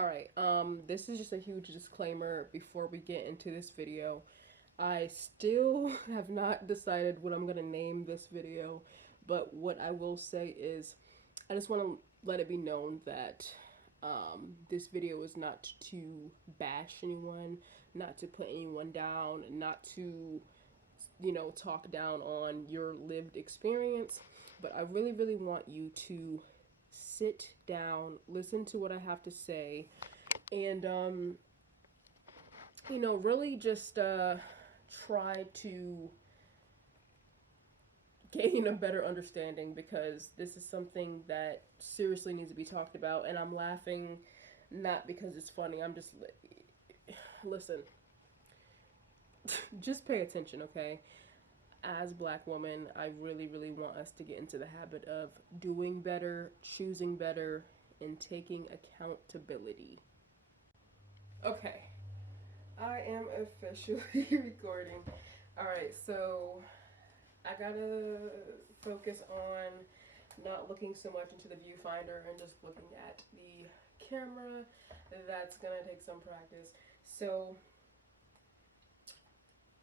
Alright, this is just a huge disclaimer before we get into this video. I still have not decided what I'm gonna name this video, but what I will say is I just want to let it be known that this video is not to bash anyone, not to put anyone down, not to, talk down on your lived experience, but I really, really want you to sit down, listen to what I have to say, and really just try to gain a better understanding because this is something that seriously needs to be talked about. And I'm laughing not because it's funny. I'm just listen. Just pay attention, okay? As black women, I really, really want us to get into the habit of doing better, choosing better, and taking accountability. Okay, I am officially recording. All right, so I gotta focus on not looking so much into the viewfinder and just looking at the camera. That's gonna take some practice. So,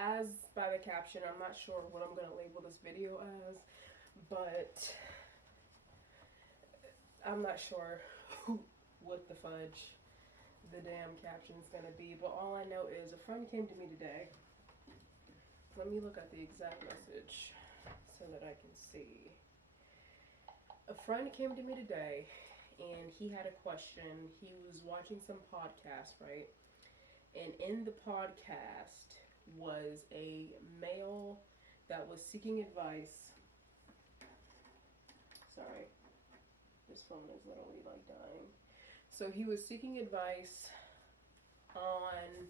as by the caption, I'm not sure what I'm gonna label this video as, but I'm not sure what the fudge the damn caption's gonna be. But all I know is a friend came to me today. Let me look at the exact message so that I can see. A friend came to me today and he had a question. He was watching some podcast, right? And in the podcast was a male that was seeking advice. Sorry, this phone is literally like dying. So he was seeking advice on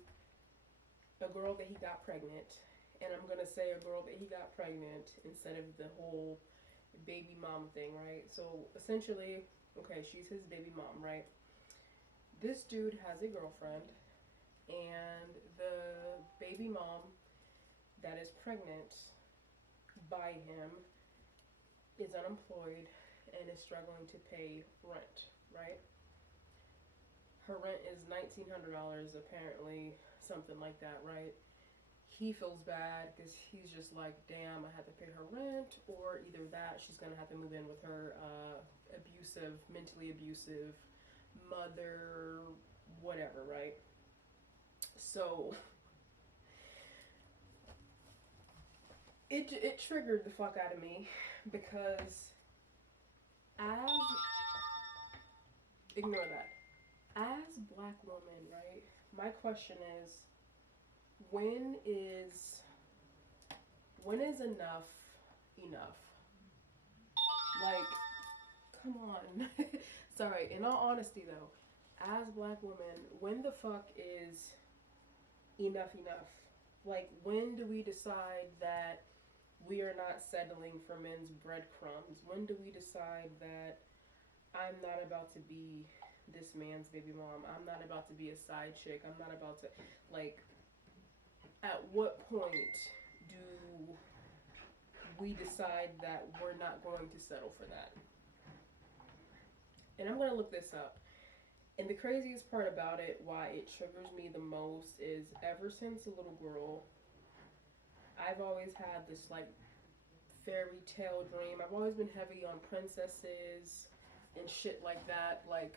a girl that he got pregnant. And I'm going to say a girl that he got pregnant instead of the whole baby mom thing, right? So essentially, okay, she's his baby mom, right? This dude has a girlfriend, and the baby mom that is pregnant by him is unemployed and is struggling to pay rent, right? Her rent is $1,900 apparently, something like that, right? He feels bad because he's just like, damn, I had to pay her rent, or either that she's gonna have to move in with her mentally abusive mother, whatever, right? So it triggered the fuck out of me because as ignore that. As black women, right? My question is, when is enough enough? Like, come on. Sorry, in all honesty though, as black women, when the fuck is enough enough? Like, when do we decide that we are not settling for men's breadcrumbs? When do we decide that I'm not about to be this man's baby mom? I'm not about to be a side chick. I'm not about to, like, at what point do we decide that we're not going to settle for that? And I'm going to look this up. And the craziest part about it, why it triggers me the most, is ever since a little girl, I've always had this, like, fairy tale dream. I've always been heavy on princesses and shit like that. Like,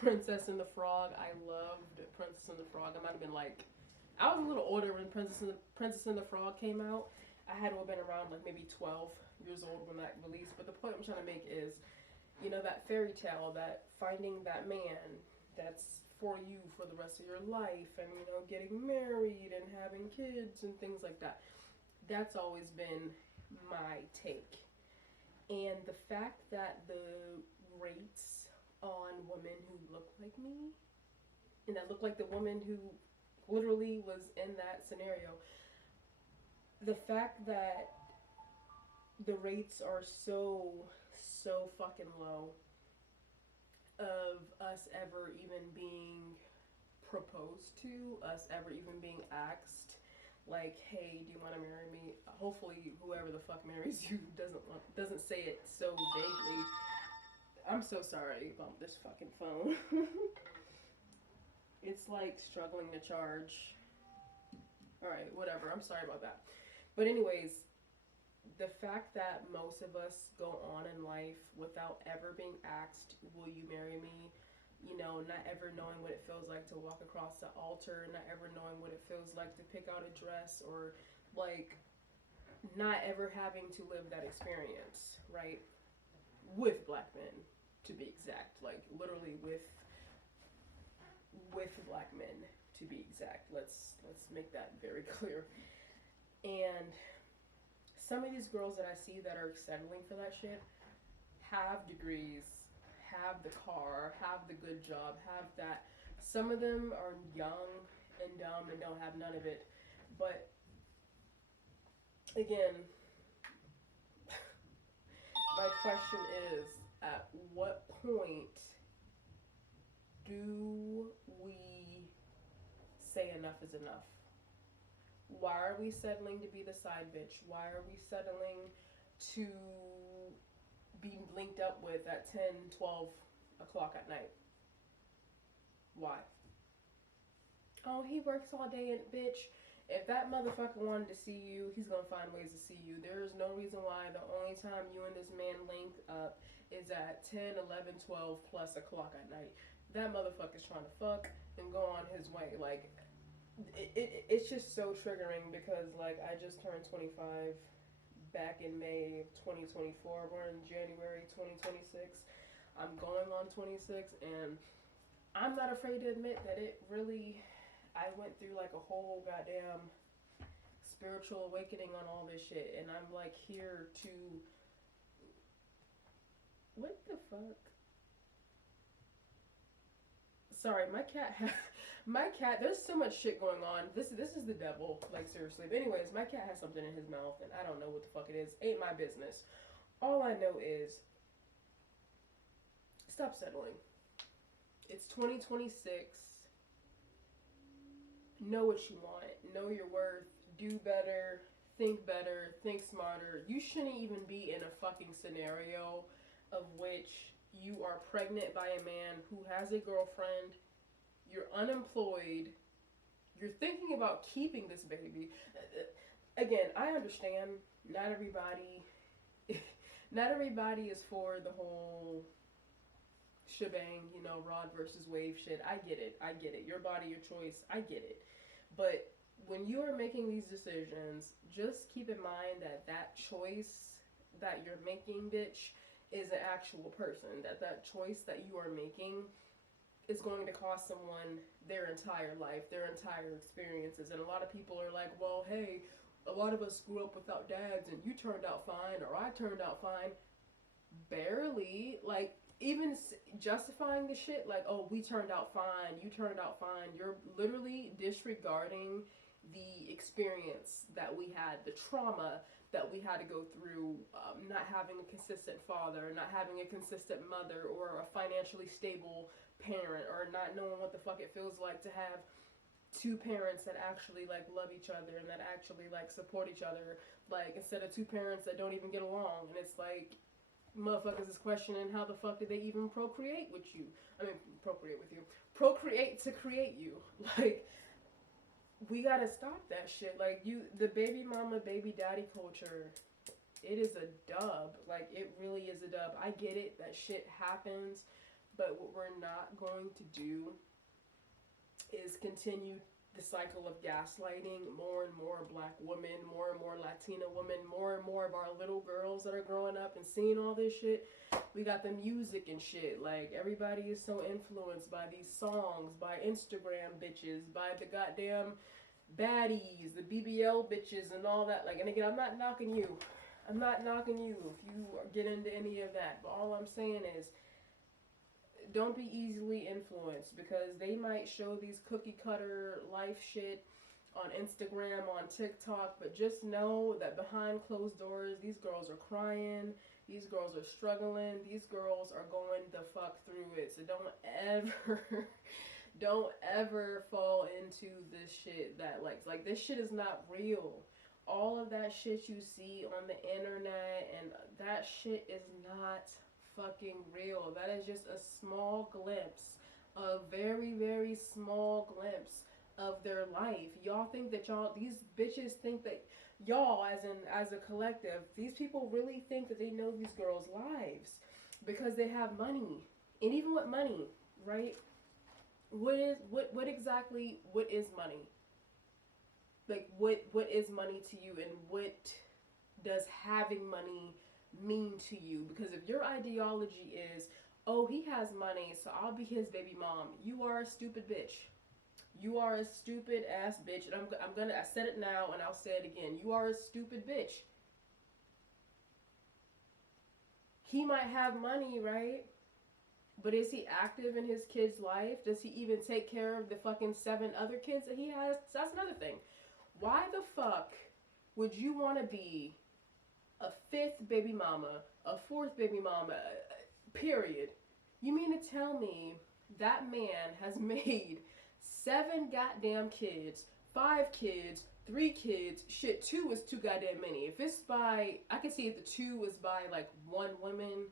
Princess and the Frog. I loved Princess and the Frog. I might have been like, I was a little older when Princess and the Frog came out. I had to have been around like maybe 12 years old when that released. But the point I'm trying to make is, that fairy tale, that finding that man that's for you for the rest of your life, and getting married and having kids and things like that. That's always been my take. And the fact that the rates on women who look like me, and that look like the woman who literally was in that scenario, the fact that the rates are so fucking low of us ever even being proposed to, us ever even being asked, like, hey, do you want to marry me? Hopefully whoever the fuck marries you doesn't say it so vaguely. I'm so sorry about this fucking phone. It's like struggling to charge. Alright, whatever. I'm sorry about that. But, anyways, the fact that most of us go on in life without ever being asked, will you marry me? You know, not ever knowing what it feels like to walk across the altar, not ever knowing what it feels like to pick out a dress, or like not ever having to live that experience, right? With black men, to be exact. Like literally with black men, to be exact. Let's make that very clear. And some of these girls that I see that are settling for that shit have degrees, have the car, have the good job, have that. Some of them are young and dumb and don't have none of it. But again, my question is, at what point do we say enough is enough? Why are we settling to be the side bitch? Why are we settling to be linked up with at 10, 12 o'clock at night? Why? Oh, he works all day and bitch. If that motherfucker wanted to see you, he's gonna find ways to see you. There is no reason why the only time you and this man link up is at 10, 11, 12 plus o'clock at night. That motherfucker's trying to fuck and go on his way. Like, it's just so triggering because, like, I just turned 25 back in May of 2024. We're in January 2026. I'm going on 26, and I'm not afraid to admit that it really, I went through like a whole goddamn spiritual awakening on all this shit, and I'm like here to, what the fuck? Sorry, my cat my cat, there's so much shit going on. This is the devil, like seriously. But anyways, my cat has something in his mouth and I don't know what the fuck it is. Ain't my business. All I know is stop settling. It's 2026. Know what you want. Know your worth. Do better. Think smarter. You shouldn't even be in a fucking scenario of which you are pregnant by a man who has a girlfriend, you're unemployed, you're thinking about keeping this baby. Again, I understand not everybody not everybody is for the whole shebang, you know, Rod versus Wave shit. I get it. Your body, your choice. I get it. But when you are making these decisions, just keep in mind that that choice that you're making, bitch, is an actual person. That choice that you are making is going to cost someone their entire life, their entire experiences. And a lot of people are like, well, hey, a lot of us grew up without dads and you turned out fine or I turned out fine. Barely. Like, even justifying the shit, like, oh, we turned out fine, you turned out fine. You're literally disregarding the experience that we had, the trauma that we had to go through, not having a consistent father, not having a consistent mother, or a financially stable parent, or not knowing what the fuck it feels like to have two parents that actually like love each other and that actually like support each other, like instead of two parents that don't even get along. And it's like, motherfuckers is questioning how the fuck did they even procreate with you. I mean, procreate with you. Procreate to create you. Like, we gotta stop that shit. Like, the baby mama, baby daddy culture, it is a dub. Like, it really is a dub. I get it, that shit happens, but what we're not going to do is continue the cycle of gaslighting more and more black women, more and more Latina women, more and more of our little girls that are growing up and seeing all this shit. We got the music and shit. Like, everybody is so influenced by these songs, by Instagram bitches, by the goddamn baddies, the BBL bitches and all that. Like, and again, I'm not knocking you. I'm not knocking you if you get into any of that. But all I'm saying is, don't be easily influenced, because they might show these cookie cutter life shit on Instagram, on TikTok, but just know that behind closed doors, these girls are crying, these girls are struggling, these girls are going the fuck through it. So don't ever fall into this shit that like this shit is not real. All of that shit you see on the internet and that shit is not fucking real. That is just a small glimpse, a very, very small glimpse of their life. Y'all think that these bitches think that y'all, as a collective, these people really think that they know these girls' lives because they have money. And even with money, right? What exactly, what is money? Like, what is money to you, and what does having money mean to you? Because if your ideology is, oh, he has money, so I'll be his baby mom, you are a stupid bitch. You are a stupid ass bitch. And I said it now and I'll say it again. You are a stupid bitch. He might have money, right? But is he active in his kid's life? Does he even take care of the fucking 7 other kids that he has? That's another thing. Why the fuck would you want to be a 5th baby mama, a 4th baby mama, period? You mean to tell me that man has made 7 goddamn kids, 5 kids, 3 kids, shit, 2 is too goddamn many. If it's by, I can see if the 2 is by like 1 woman,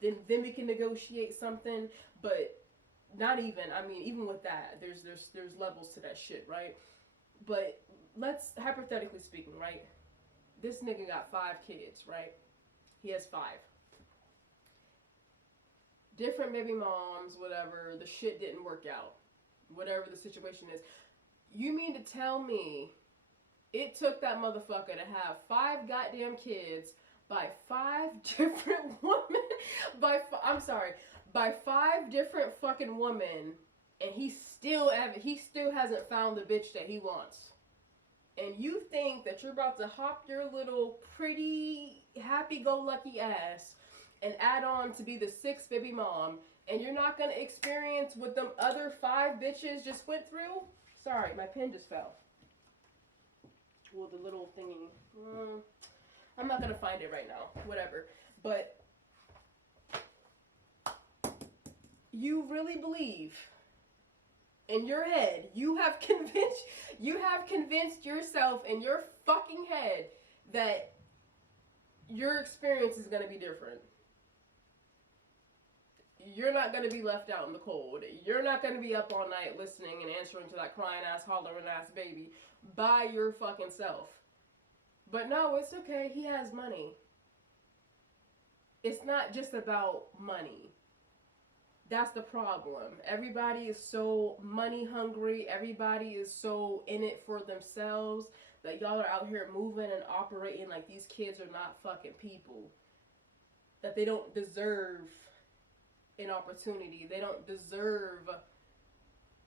then we can negotiate something, but not even. I mean, even with that, there's levels to that shit, right? But let's, hypothetically speaking, right? This nigga got 5 kids, right? He has 5. Different baby moms, whatever, the shit didn't work out. Whatever the situation is. You mean to tell me it took that motherfucker to have 5 goddamn kids by 5 different women? By 5 different fucking women, and he still hasn't found the bitch that he wants. And you think that you're about to hop your little pretty happy-go-lucky ass and add on to be the 6th baby mom, and you're not going to experience what them other 5 bitches just went through? Sorry, my pen just fell. Well, the little thingy. I'm not going to find it right now. Whatever. But you really believe in your head, you have convinced yourself in your fucking head that your experience is going to be different. You're not going to be left out in the cold. You're not going to be up all night listening and answering to that crying ass, hollering ass baby by your fucking self. But no, it's okay. He has money. It's not just about money. That's the problem. Everybody is so money hungry. Everybody is so in it for themselves that y'all are out here moving and operating like these kids are not fucking people. That they don't deserve an opportunity. They don't deserve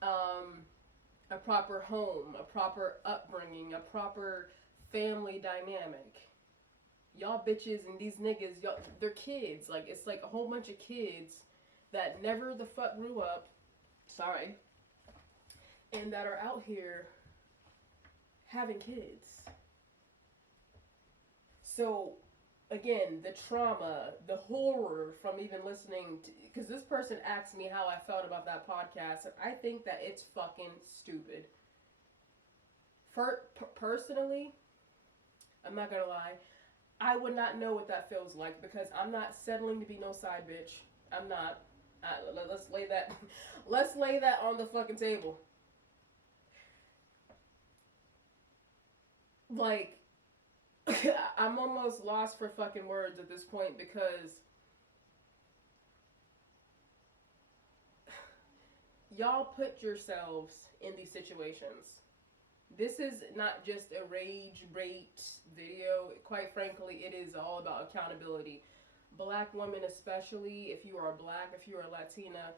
a proper home, a proper upbringing, a proper family dynamic. Y'all bitches and these niggas, y'all, they're kids. Like, it's like a whole bunch of kids that never the fuck grew up. Sorry. And that are out here having kids. So, again, the trauma, the horror from even listening to, because this person asked me how I felt about that podcast, and I think that it's fucking stupid. Personally, I'm not gonna lie, I would not know what that feels like because I'm not settling to be no side bitch. I'm not. Let's lay that on the fucking table. Like, I'm almost lost for fucking words at this point because y'all put yourselves in these situations. This is not just a rage bait video. Quite frankly, it is all about accountability. Black women especially, if you are black, if you are Latina,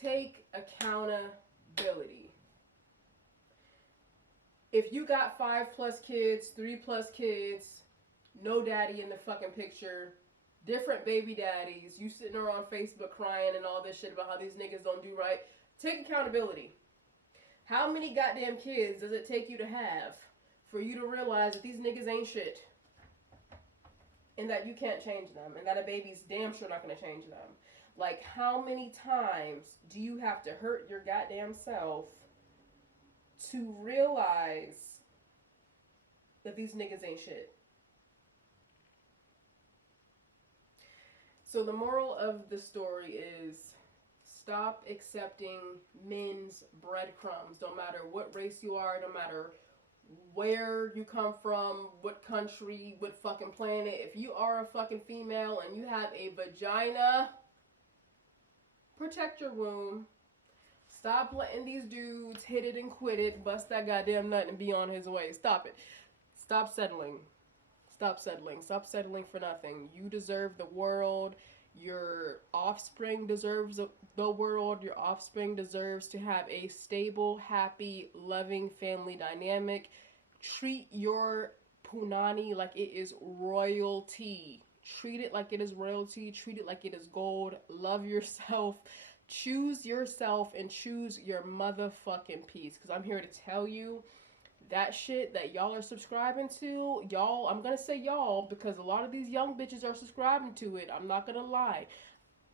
take accountability. If you got 5+ kids, 3+ kids, no daddy in the fucking picture, different baby daddies, you sitting there on Facebook crying and all this shit about how these niggas don't do right, take accountability. How many goddamn kids does it take you to have for you to realize that these niggas ain't shit? And that you can't change them. And that a baby's damn sure not going to change them. Like, how many times do you have to hurt your goddamn self to realize that these niggas ain't shit? So the moral of the story is stop accepting men's breadcrumbs. No matter what race you are, no matter where you come from, what country, what fucking planet. If you are a fucking female and you have a vagina, protect your womb. Stop letting these dudes hit it and quit it, bust that goddamn nut and be on his way. Stop it. Stop settling. Stop settling. Stop settling for nothing. You deserve the world. Your offspring deserves the world. Your offspring deserves to have a stable, happy, loving family dynamic. Treat your punani like it is royalty. Treat it like it is royalty. Treat it like it is gold. Love yourself. Choose yourself and choose your motherfucking peace. Because I'm here to tell you that shit that y'all are subscribing to, y'all, I'm gonna say y'all because a lot of these young bitches are subscribing to it. I'm not gonna lie.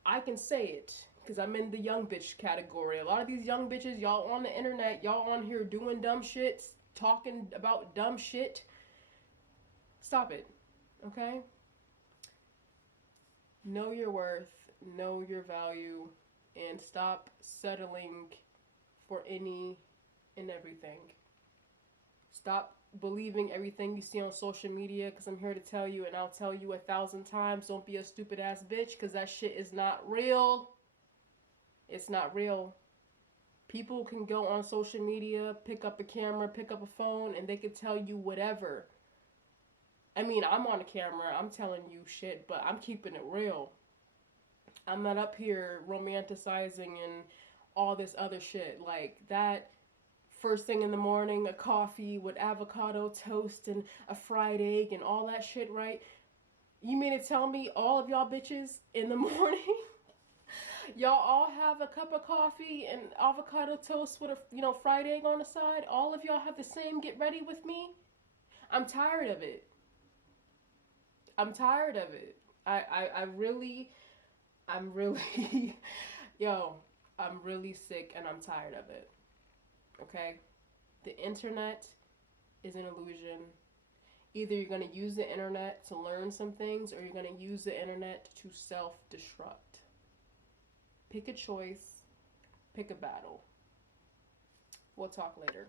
I can say it because I'm in the young bitch category. A lot of these young bitches, y'all on the internet, y'all on here doing dumb shit, talking about dumb shit. Stop it, okay? Know your worth, know your value, and stop settling for any and everything. Stop believing everything you see on social media because I'm here to tell you, and I'll tell you 1,000 times, don't be a stupid ass bitch because that shit is not real. It's not real. People can go on social media, pick up a camera, pick up a phone, and they can tell you whatever. I mean, I'm on a camera, I'm telling you shit, but I'm keeping it real. I'm not up here romanticizing and all this other shit. Like that first thing in the morning, a coffee with avocado toast and a fried egg and all that shit, right? You mean to tell me all of y'all bitches in the morning, y'all all have a cup of coffee and avocado toast with a fried egg on the side? All of y'all have the same get ready with me? I'm tired of it. I'm tired of it. I'm really, I'm really sick and I'm tired of it. Okay? The internet is an illusion. Either you're going to use the internet to learn some things or you're going to use the internet to self-destruct. Pick a choice. Pick a battle. We'll talk later.